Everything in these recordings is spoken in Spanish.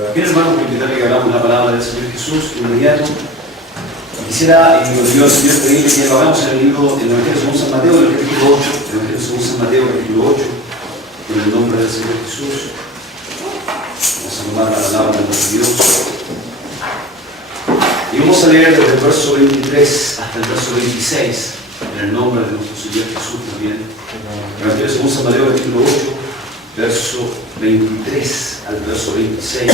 Bien, hermanos, voy a invitarle que hablamos la palabra del Señor Jesús inmediato. Quisiera, cuando yo al Señor pedirle que lo hagamos en el libro del Evangelio según San Mateo, del capítulo 8, el Evangelio según San Mateo, capítulo 8, en el nombre del Señor Jesús. Vamos a tomar la palabra de nuestro Dios. Y vamos a leer desde el verso 23 hasta el verso 26, en el nombre de nuestro Señor Jesús también. El Evangelio según San Mateo, capítulo 8, verso 23 al verso 26.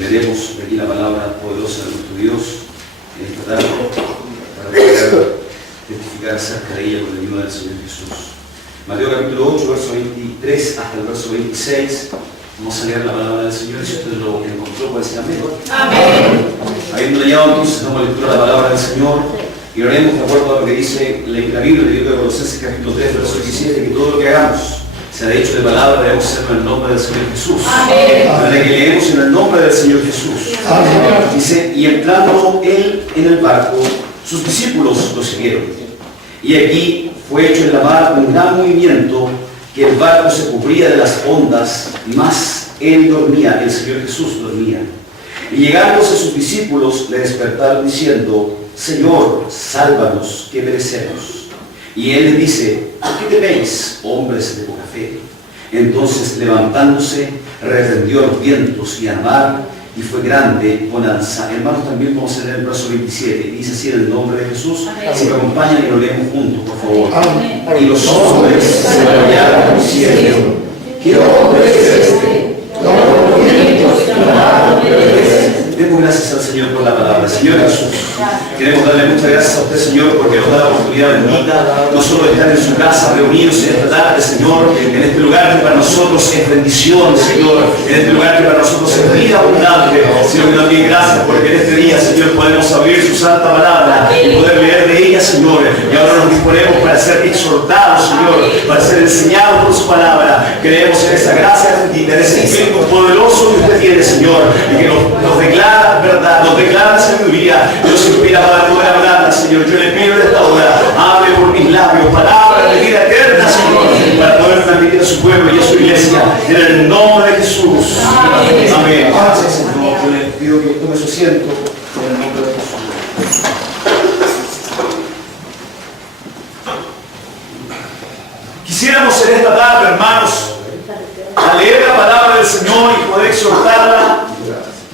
Leeremos aquí la palabra poderosa de nuestro Dios en esta tarde para poder testificar acerca de ella con la ayuda del Señor Jesús. Mateo capítulo 8, verso 23 hasta el verso 26. Vamos a leer la palabra del Señor. Si usted lo encontró, puede decir amén. Amén. Habiendo leyado entonces, damos lectura a la palabra del Señor y oraremos de acuerdo a lo que dice la Biblia, el libro de Colosenses capítulo 3, verso 17, que todo lo que hagamos sea de hecho de palabra, debemos hacerlo en el nombre del Señor Jesús. Amén. Que leemos en el nombre del Señor Jesús. Amén. Dice, y entrando él en el barco, sus discípulos lo siguieron. Y aquí fue hecho en la mar un gran movimiento, que el barco se cubría de las ondas, mas él dormía, el Señor Jesús dormía. Y llegándose sus discípulos le despertaron diciendo, Señor, sálvanos, que perecemos. Y él les dice, ¿por qué teméis, hombres de poca fe? Entonces, levantándose, reprendió los vientos y a la mar, y fue grande bonanza. Hermanos, también vamos a leer el verso 27. Dice así en el nombre de Jesús. Amén. Si me acompañan y lo leemos juntos, por favor. Amén. Y los hombres se maravillaron diciendo, ¿qué hombre es este? Los vientos y la mar obedecen. Demos gracias al Señor por la palabra. Señor Jesús, queremos darle muchas gracias a usted, Señor, porque nos da la oportunidad bendita, no solo de estar en su casa reunidos en esta tarde, Señor, en este lugar que para nosotros es bendición, Señor, en este lugar que para nosotros es vida abundante, sino que también gracias porque en este día, Señor, podemos abrir su santa palabra y poder leer de ella, Señor, y ahora nos disponemos para ser exhortados, Señor, para ser enseñados por su palabra. Creemos en esa gracia bendita, en ese Espíritu poderoso que usted tiene, Señor, y que nos declara verdad, nos declara sabiduría, nos inspira para poder hablar, Señor. Yo le pido en esta hora, hable por mis labios, palabras de vida eterna, Señor, para poder transmitir a su pueblo y a su iglesia, en el nombre de Jesús. Amén. Amén. Gracias, Señor. Yo le pido que tome su asiento, en el nombre de Jesús. Quisiéramos en esta tarde, hermanos, a leer la palabra del Señor y poder exhortarla,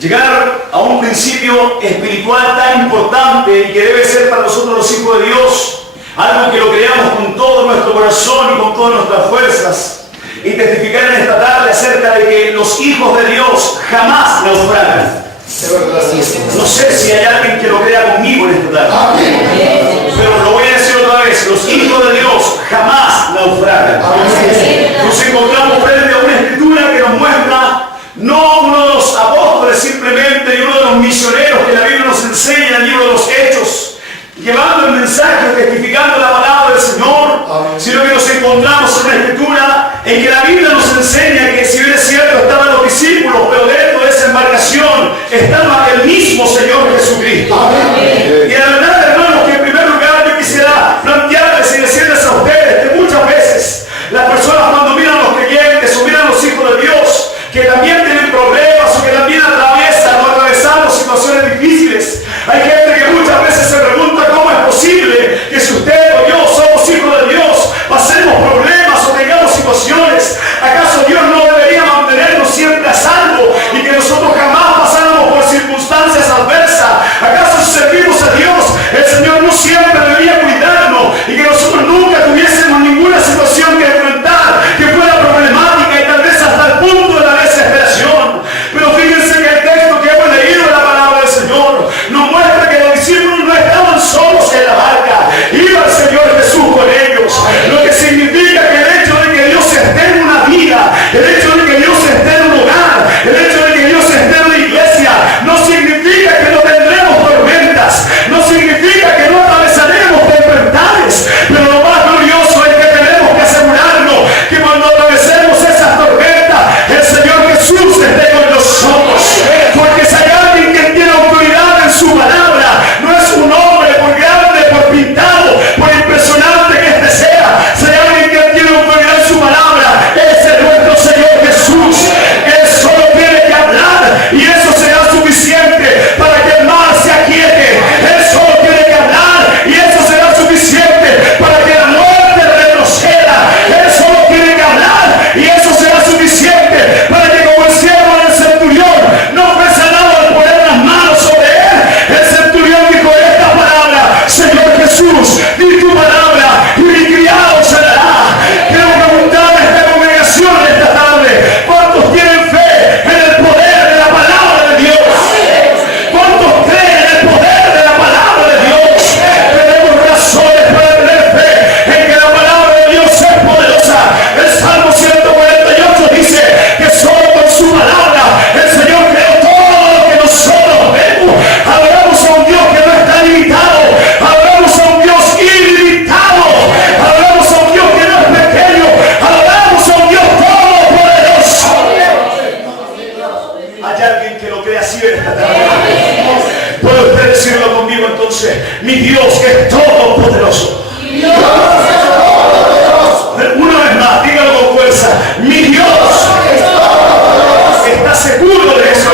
llegar a un principio espiritual tan importante y que debe ser para nosotros los hijos de Dios, algo que lo creamos con todo nuestro corazón y con todas nuestras fuerzas, y testificar en esta tarde acerca de que los hijos de Dios jamás naufragan. No sé si hay alguien que lo crea conmigo en esta tarde, pero lo voy a decir otra vez, los hijos de Dios jamás naufragan. Nos encontramos frente a una escritura que nos muestra no uno de los apóstoles simplemente y uno de los misioneros que la Biblia nos enseña en el libro de los Hechos, llevando el mensaje, testificando la palabra del Señor, sino que nos encontramos en la Escritura en que la Biblia nos enseña que si bien es cierto estaban los discípulos, pero dentro de esa embarcación estaba el mismo Señor Jesucristo. Amén. Y la verdad, hermanos, que en primer lugar yo quisiera plantearles y decirles a ustedes que muchas veces las personas cuando miran a los creyentes o miran a los hijos de Dios, que también tienen problemas o que también atraviesan o atravesamos situaciones difíciles. Hay gente que muchas veces se pregunta cómo es posible que si que es todopoderoso. Una vez más, dígalo con fuerza. Mi Dios está seguro de eso.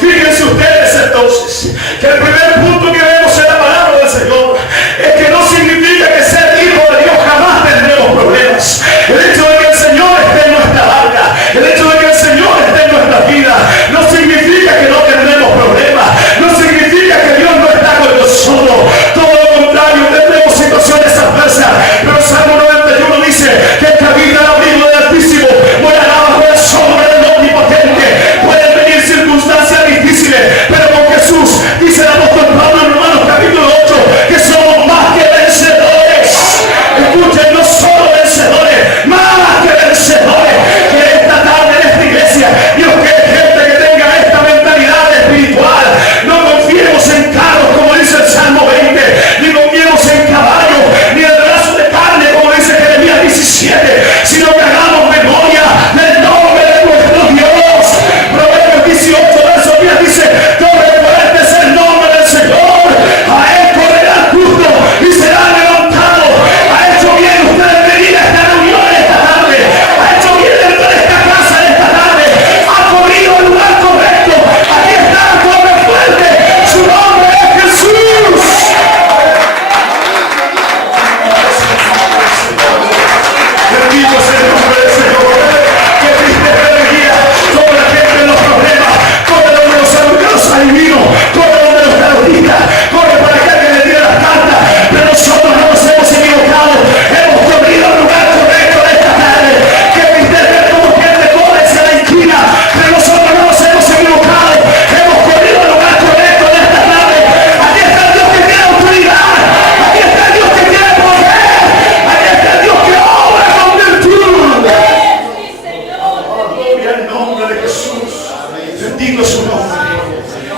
Fíjense ustedes entonces que el primer punto que vemos en la palabra del Señor es que no significa que ser hijo de Dios jamás tendremos problemas. El hecho de que el Señor esté en nuestra barca, el hecho de que el Señor esté en nuestra vida, no significa que no tendremos problemas, no significa que Dios no está con nosotros. Todo lo contrario, tendremos situaciones adversas, pero Salmo 91 dice que el que habita al abrigo del Altísimo morará bajo la sombra del Omnipotente. Pueden venir circunstancias difíciles, pero con Jesús, dice el apóstol Pablo en Romanos capítulo 8, que somos más que vencedores. Escuchen, no solo vencedores, más que vencedores. Que esta tarde en esta iglesia, Dios quiere gente que tenga esta mentalidad espiritual. No confiemos en carros, como dice el Salmo 20, ni confiemos en caballos, ni en brazos de carne, como dice Jeremías 17, sino que hagamos memoria del nombre de nuestro Dios. Proverbios 18, verso 10 dice: torre fuerte es el nombre del Señor, a él correrá el justo y será levantado. Ha hecho bien usted venir a esta reunión en esta tarde, ha hecho bien dentro de esta casa en esta tarde, ha corrido al lugar correcto. Aquí está, corre fuerte, su nombre es Jesús. Bendito sea el nombre del Señor. Que triste energía sobre la gente en los problemas. Corre donde los adivinos, corre donde los tarotistas, corre para que alguien le tire las cartas. Pero nosotros no nos hemos equivocado, hemos corrido al lugar correcto de esta tarde. Que triste ver cómo gente corre hacia la esquina, pero nosotros no nos hemos equivocado, hemos corrido al lugar correcto de esta tarde. Aquí está el Dios que tiene autoridad, aquí está el Dios que tiene poder, aquí está el Dios que obra con virtud. Gloria al nombre de Jesús. Bendito es su nombre.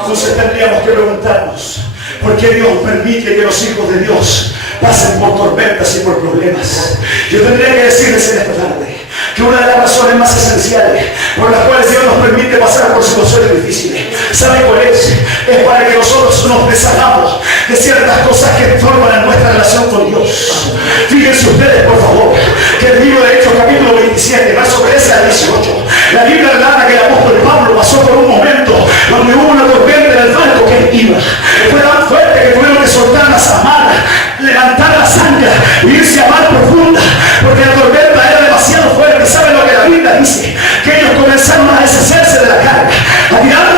Entonces tendríamos que preguntarnos: ¿por qué Dios permite que los hijos de Dios pasen por tormentas y por problemas? Yo tendría que decirles en esta tarde que una de las razones más esenciales por las cuales Dios nos permite pasar por situaciones difíciles, ¿saben cuál es? Es para que nosotros nos deshagamos de ciertas cosas que estorban en nuestra relación con Dios. Fíjense ustedes, por favor, que el libro de Hechos capítulo 27, verso 13 al 18, la Biblia relata que el apóstol Pablo pasó por un momento donde hubo una tormenta en el barco que iba. Fue tan fuerte que tuvieron que soltar las amarras, levantar las anclas y irse a mar profunda, porque la tormenta era demasiado fuerte. ¿Saben lo que la Biblia dice? Que ellos comenzaron a deshacerse de la carga, a tirar